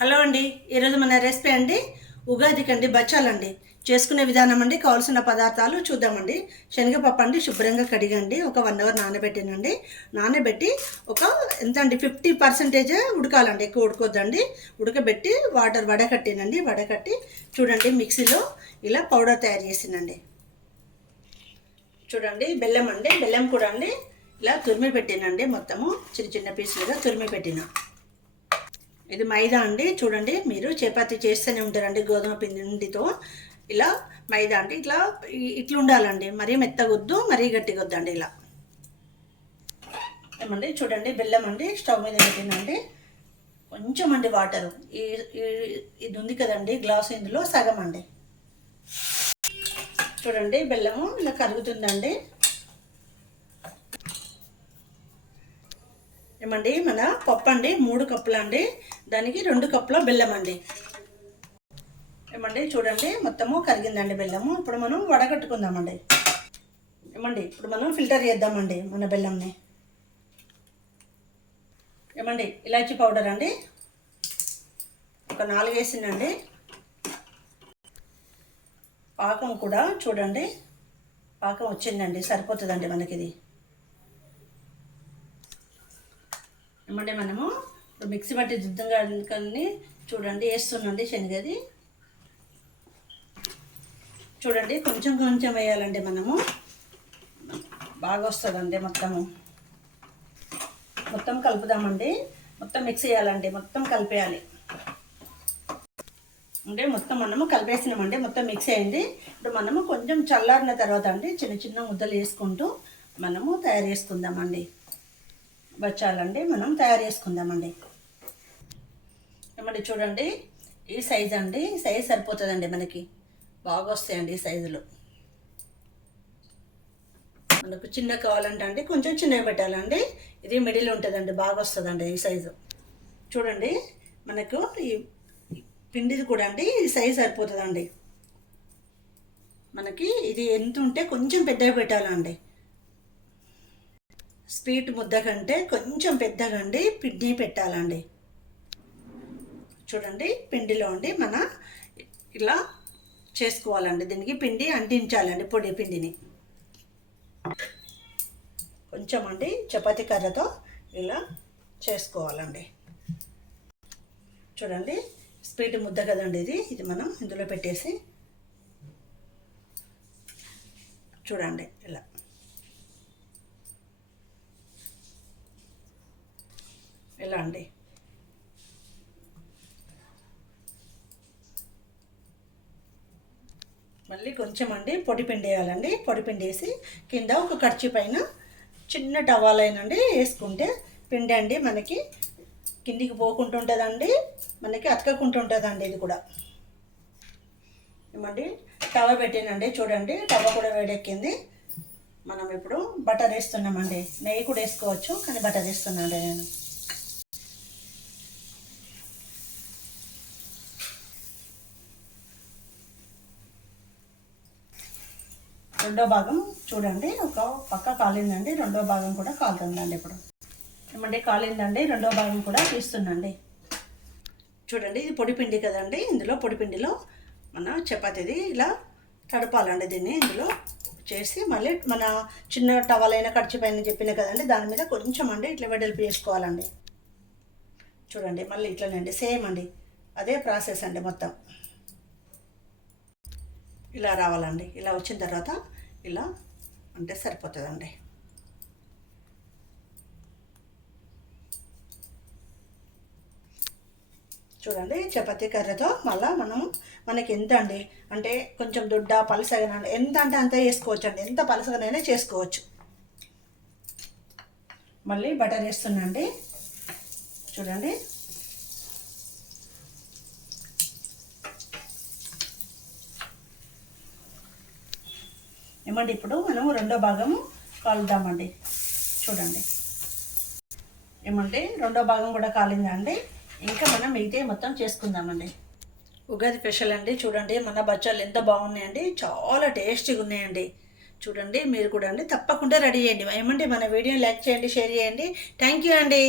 Hello అండి. ఈరోజు మన రెసిపీ అండి ఉగాదికి అండి బచ్చాలండి. చేసుకునే విధానం అండి కావాల్సిన పదార్థాలు చూద్దామండి. శనగపప్పు అండి శుభ్రంగా కడిగండి ఒక వన్ అవర్ నానబెట్టినండి. నానబెట్టి ఒక ఎంత అండి ఫిఫ్టీ పర్సెంటేజ్ ఉడకాలండి ఎక్కువ ఉడకొద్దండి. ఉడకబెట్టి వాటర్ వడకట్టినండి వడకట్టి చూడండి మిక్సీలో ఇలా పౌడర్ తయారు చేసినండి. చూడండి బెల్లం అండి బెల్లం కూడా అండి ఇలా తురిమి పెట్టినండి మొత్తము. చిన్న చిన్న పీసులుగా తురిమి పెట్టినా. ఇది మైదా అండి. చూడండి మీరు చపాతీ చేస్తూనే ఉంటారండి గోధుమ పిండితో. ఇలా మైదా అంటే ఇట్లా ఇట్లా ఉండాలండి. మరీ మెత్తగొద్దు మరీ గట్టిగొద్దండి ఇలా. ఏమండి? చూడండి బెల్లం అండి స్టవ్ మీద పెట్టినండి కొంచెం అండి వాటరు. ఈ ఈ- ఇది ఉంది కదండి గ్లాస్ ఇందులో సగం అండి. చూడండి బెల్లము ఇలా కరుగుతుందండి. ఏమండి? మన పప్పు అండి మూడు కప్పులు అండి దానికి రెండు కప్పుల బెల్లం అండి ఏమండి? చూడండి మొత్తము కరిగిందండి బెల్లము. ఇప్పుడు మనం వడగట్టుకుందామండి. ఏమండి? ఇప్పుడు మనం ఫిల్టర్ చేద్దామండి మన బెల్లంని. ఏమండి? ఇలాచీ పౌడర్ అండి. ఒక నాలుగు వేసిందండి పాకం కూడా చూడండి. పాకం వచ్చిందండి సరిపోతుందండి మనకిది ఇది ఏమంటే మనము ఇప్పుడు మిక్సీ పట్టి దిద్దంగా చూడండి వేస్తుందండి శనగది. చూడండి కొంచెం కొంచెం వేయాలండి మనము బాగా వస్తుందండి మొత్తము. మొత్తం కలుపుదామండి. మొత్తం మిక్స్ చేయాలండి మొత్తం కలిపేయాలి. అంటే మొత్తం మనము కలిపేసినామండి మొత్తం మిక్స్ అయింది. ఇప్పుడు మనము కొంచెం చల్లారిన తర్వాత అండి చిన్న చిన్న ముద్దలు వేసుకుంటూ మనము తయారు చేసుకుందామండి. బచ్చాలండి. మనం తయారు చేసుకుందామండి. ఏమండి చూడండి. ఈ సైజ్ అండి. ఈ సైజ్ సరిపోతుందండి మనకి. బాగా వస్తాయండి ఈ సైజులు. మనకు చిన్న కావాలంటే అండి కొంచెం చిన్నవి పెట్టాలండి. ఇది మిడిల్ ఉంటుందండి. బాగా వస్తుందండి ఈ సైజు. చూడండి. మనకు ఈ పిండిది కూడా అండి. ఈ సైజ్ సరిపోతుందండి. మనకి ఇది ఎంత ఉంటే కొంచెం పెద్దగా పెట్టాలండి. స్వీట్ ముద్ద కంటే కొంచెం పెద్దగా అండి పిండి పెట్టాలండి. చూడండి పిండిలో ఉండి మన ఇలా చేసుకోవాలండి. దీనికి పిండి అంటించాలండి పొడి పిండిని. కొంచెం అండి చపాతీ కర్రతో ఇలా చేసుకోవాలండి. చూడండి స్వీట్ ముద్ద కదండి ఇది. ఇది మనం ఇందులో పెట్టేసి చూడండి ఇలా. ఇలా అండి? మళ్ళీ కొంచెం అండి పొడి పిండి వేయాలండి. పొడి పిండి వేసి కింద ఒక ఖర్చు పైన చిన్న టవాలైనండి వేసుకుంటే పిండి అండి మనకి కిందికి పోకుంటుంటుందండి మనకి అతకకుంటుంటుందండి ఇది కూడా. ఏమండి? టవ పెట్టినండి చూడండి టవ కూడా వేడెక్కింది. మనం ఇప్పుడు బటర్ వేస్తున్నామండి. నెయ్యి కూడా వేసుకోవచ్చు కానీ బటర్ వేస్తున్నాండి నేను. రెండో భాగం చూడండి. ఒక పక్క కాలిందండి రెండో భాగం కూడా కాలుతుందండి ఇప్పుడు. ఏమంటే కాలిందండి రెండో భాగం కూడా తీస్తుందండి. చూడండి ఇది పొడిపిండి కదండి. ఇందులో పొడిపిండిలో మన చపాతీది ఇలా తడపాలండి దీన్ని. ఇందులో చేసి మళ్ళీ మన చిన్న టవల్ అయినా కడిచిపోయిన చెప్పిన కదండి దాని మీద కొంచెం అండి ఇట్లా వెడల్పు చేసుకోవాలండి. చూడండి మళ్ళీ ఇట్లానండి సేమ్ అండి. అదే ప్రాసెస్ అండి మొత్తం. ఇలా రావాలండి. ఇలా వచ్చిన తర్వాత ఇలా అంటే సరిపోతుందండి. చూడండి చపాతీ కర్రతో మళ్ళీ మనం మనకి ఎంత అండి అంటే కొంచెం దొడ్డ పలసగా ఎంత అంటే అంత వేసుకోవచ్చు అండి ఎంత పలసగానైనా చేసుకోవచ్చు. మళ్ళీ బటర్ వేస్తున్నాండి. చూడండి. ఇవ్వండి. ఇప్పుడు మనం రెండో భాగము కాలుద్దామండి. చూడండి. ఏమండి? రెండో భాగం కూడా కాలిందండి. ఇంకా మనం మిగతా మొత్తం చేసుకుందామండి. ఉగాది స్పెషల్ అండి. చూడండి మన బచ్చాలు ఎంత బాగున్నాయండి. చాలా టేస్టీగా ఉన్నాయండి. చూడండి మీరు కూడా అండి. తప్పకుండా రెడీ చేయండి. ఏమంటే మన వీడియో లైక్ చేయండి షేర్ చేయండి. థ్యాంక్ యూ అండి.